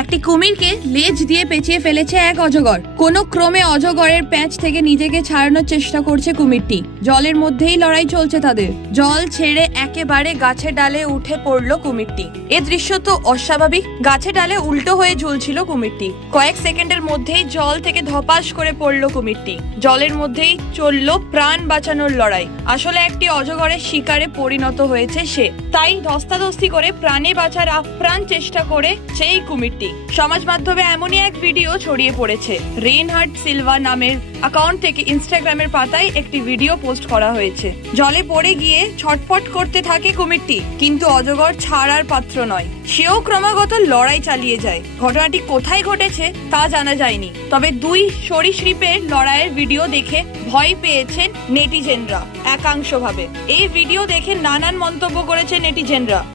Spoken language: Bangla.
একটি কুমিরকে লেজ দিয়ে পেঁচিয়ে ফেলেছে এক অজগর। কোনো ক্রমে অজগরের প্যাঁচ থেকে নিজেকে ছাড়ানোর চেষ্টা করছে কুমিরটি। জলের মধ্যেই লড়াই চলছে তাদের। জল ছেড়ে একেবারে গাছের ডালে উঠে পড়লো কুমিরটি। এ দৃশ্য তো অস্বাভাবিক। গাছের ডালে উল্টো হয়ে ঝুলছিল কুমিরটি। কয়েক সেকেন্ডের মধ্যেই জল থেকে ধপাস করে পড়লো কুমিরটি। জলের মধ্যেই চললো প্রাণ বাঁচানোর লড়াই। আসলে একটি অজগরের শিকারে পরিণত হয়েছে সে। তাই ধস্তাধস্তি করে প্রাণে বাঁচার আপ্রাণ চেষ্টা করে সেই কুমিরটি। সমাজ মাধ্যমে এমনই এক ভিডিও ছড়িয়ে পড়েছে। রেইনহার্ড সিলভা নামের অ্যাকাউন্ট থেকে ইনস্টাগ্রামের পাতায় একটি ভিডিও পোস্ট করা হয়েছে। জলে পড়ে গিয়ে ছটফট করতে থাকে কুমিরটি, কিন্তু অজগর ছাড়ার পাত্র নয়। সেও ক্রমাগত লড়াই চালিয়ে যায়। ঘটনাটি কোথায় ঘটেছে তা জানা যায়নি, তবে দুই সরীসৃপের লড়াইয়ের ভিডিও দেখে ভয় পেয়েছেন নেটিজেনরা একাংশভাবে। এই ভিডিও দেখে নানান মন্তব্য করেছে নেটিজেনরা।